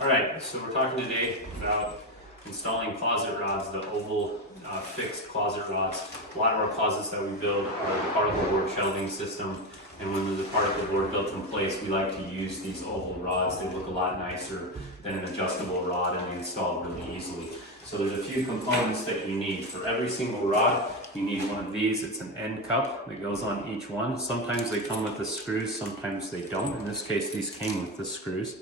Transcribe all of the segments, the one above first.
All right, so we're talking today about installing closet rods, the oval fixed closet rods. A lot of our closets that we build are the particle board shelving system, and when there's a particle board built in place, we like to use these oval rods. They look a lot nicer than an adjustable rod, and they install really easily. So there's a few components that you need. For every single rod, you need one of these. It's an end cup that goes on each one. Sometimes they come with the screws, sometimes they don't. In this case, these came with the screws.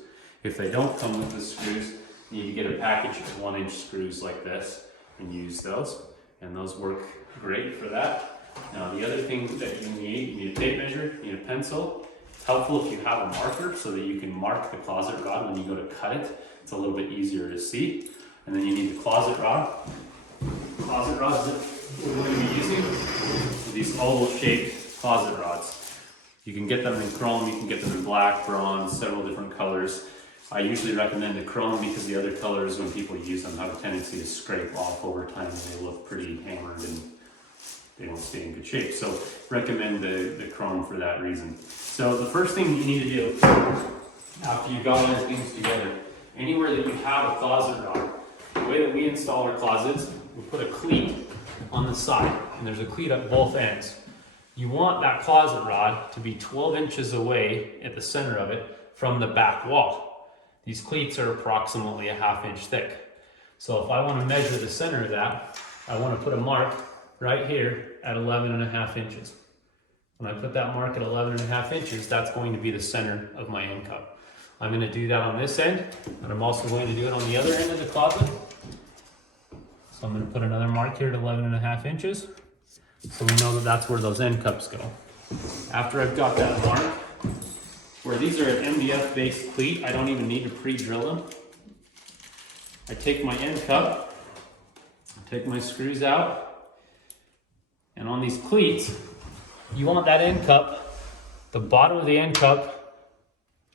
If they don't come with the screws, you need to get a package of 1-inch screws like this and use those. And those work great for that. Now the other thing that you need a tape measure, you need a pencil. It's helpful if you have a marker so that you can mark the closet rod when you go to cut it. It's a little bit easier to see. And then you need the closet rod. Closet rods that we're going to be using are these oval shaped closet rods. You can get them in chrome, you can get them in black, bronze, several different colors. I usually recommend the chrome because the other colors, when people use them, have a tendency to scrape off over time and they look pretty hammered and they don't stay in good shape. So recommend the chrome for that reason. So the first thing you need to do after you've got all these things together, anywhere that you have a closet rod, the way that we install our closets, we put a cleat on the side and there's a cleat at both ends. You want that closet rod to be 12 inches away at the center of it from the back wall. These cleats are approximately a 1/2 inch thick. So if I want to measure the center of that, I want to put a mark right here at 11.5 inches. When I put that mark at 11.5 inches, that's going to be the center of my end cup. I'm going to do that on this end, and I'm also going to do it on the other end of the closet. So I'm going to put another mark here at 11.5 inches. So we know that that's where those end cups go. After I've got that mark, where these are an MDF based cleat, I don't even need to pre-drill them. I take my end cup, take my screws out, and on these cleats, you want that end cup, the bottom of the end cup,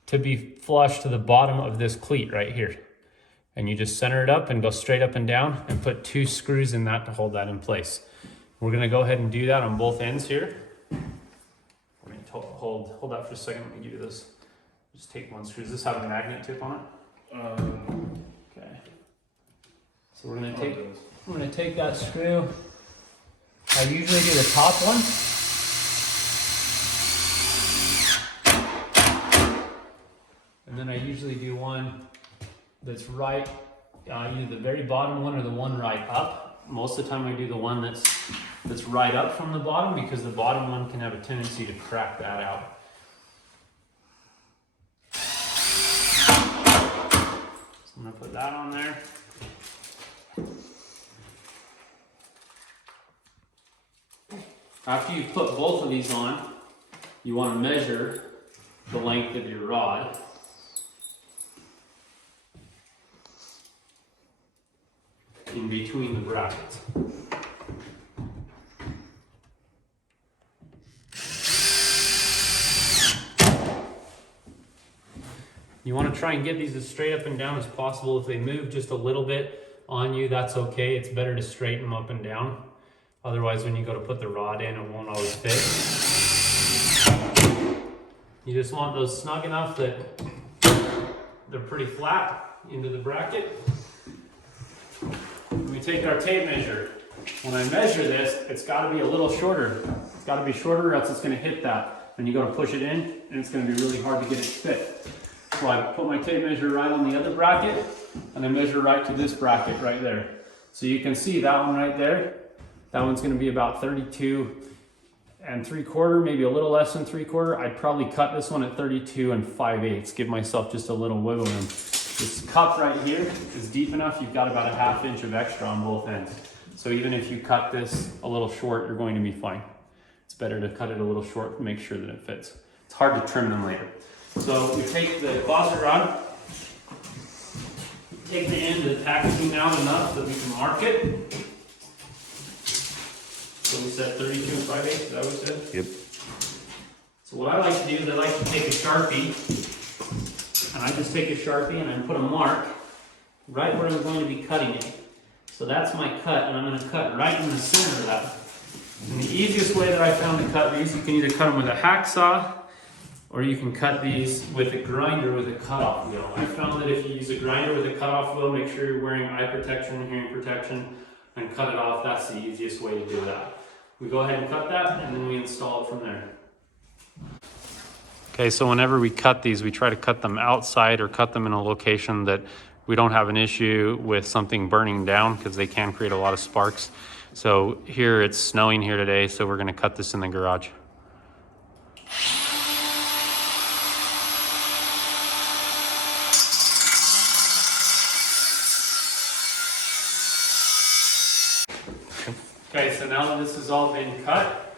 to be flush to the bottom of this cleat right here. And you just center it up and go straight up and down and put 2 screws in that to hold that in place. We're gonna go ahead and do that on both ends here. We're gonna hold that for a second. Let me give you this. Just take 1 screw. Does this have a magnet tip on it? Okay. So we're gonna take that screw. I usually do the top one. And then I usually do one that's right, either the very bottom one or the one right up. Most of the time I do the one that's right up from the bottom because the bottom one can have a tendency to crack that out. So I'm gonna put that on there. After you've put both of these on, you want to measure the length of your rod. In between the brackets. You want to try and get these as straight up and down as possible. If they move just a little bit on you, that's okay. It's better to straighten them up and down. Otherwise, when you go to put the rod in, it won't always fit. You just want those snug enough that they're pretty flat into the bracket. We take our tape measure. When I measure this, it's got to be a little shorter. It's got to be shorter or else it's going to hit that. And you go to push it in, and it's going to be really hard to get it to fit. So I put my tape measure right on the other bracket, and I measure right to this bracket right there. So you can see that one right there. That one's going to be about 32 3/4, maybe a little less than 3/4. I'd probably cut this one at 32 5/8. Give myself just a little wiggle room. This cup right here is deep enough. You've got about a 1/2 inch of extra on both ends. So even if you cut this a little short, you're going to be fine. It's better to cut it a little short to make sure that it fits. It's hard to trim them later. So we take the closet rod, take the end of the packaging out enough that we can mark it. So we said 32 5/8, is that what we said? Yep. So what I like to do is I like to take a Sharpie, and I just take a Sharpie and I put a mark right where I'm going to be cutting it. So that's my cut, and I'm going to cut right in the center of that. And the easiest way that I found to cut these, you can either cut them with a hacksaw or you can cut these with a grinder with a cutoff wheel. I found that if you use a grinder with a cutoff wheel, make sure you're wearing eye protection, hearing protection, and cut it off. That's the easiest way to do that. We go ahead and cut that, and then we install it from there. Okay, so whenever we cut these, we try to cut them outside or cut them in a location that we don't have an issue with something burning down, because they can create a lot of sparks. So here it's snowing here today, so we're gonna cut this in the garage. Okay, so now that this has all been cut,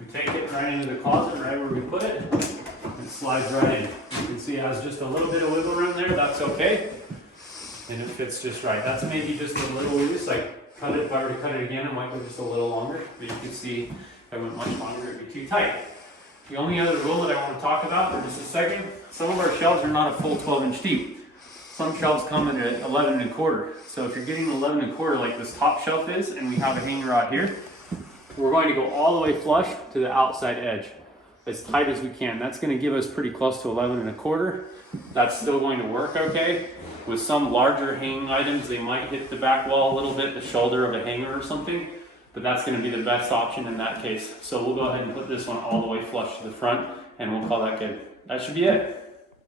we take it right into the closet, right where we put it. It slides right in. You can see it has just a little bit of wiggle room there, that's okay. And it fits just right. That's maybe just a little loose, like cut it, if I were to cut it again, it might go just a little longer, but you can see if I went much longer, it'd be too tight. The only other rule that I want to talk about for just a second, some of our shelves are not a full 12-inch deep. Some shelves come in at 11 1/4. So if you're getting 11 1/4 like this top shelf is, and we have a hanger out here, we're going to go all the way flush to the outside edge, as tight as we can. That's going to give us pretty close to 11 1/4. That's still going to work okay. With some larger hanging items, they might hit the back wall a little bit, the shoulder of a hanger or something, but that's going to be the best option in that case. So we'll go ahead and put this one all the way flush to the front, and we'll call that good. That should be it.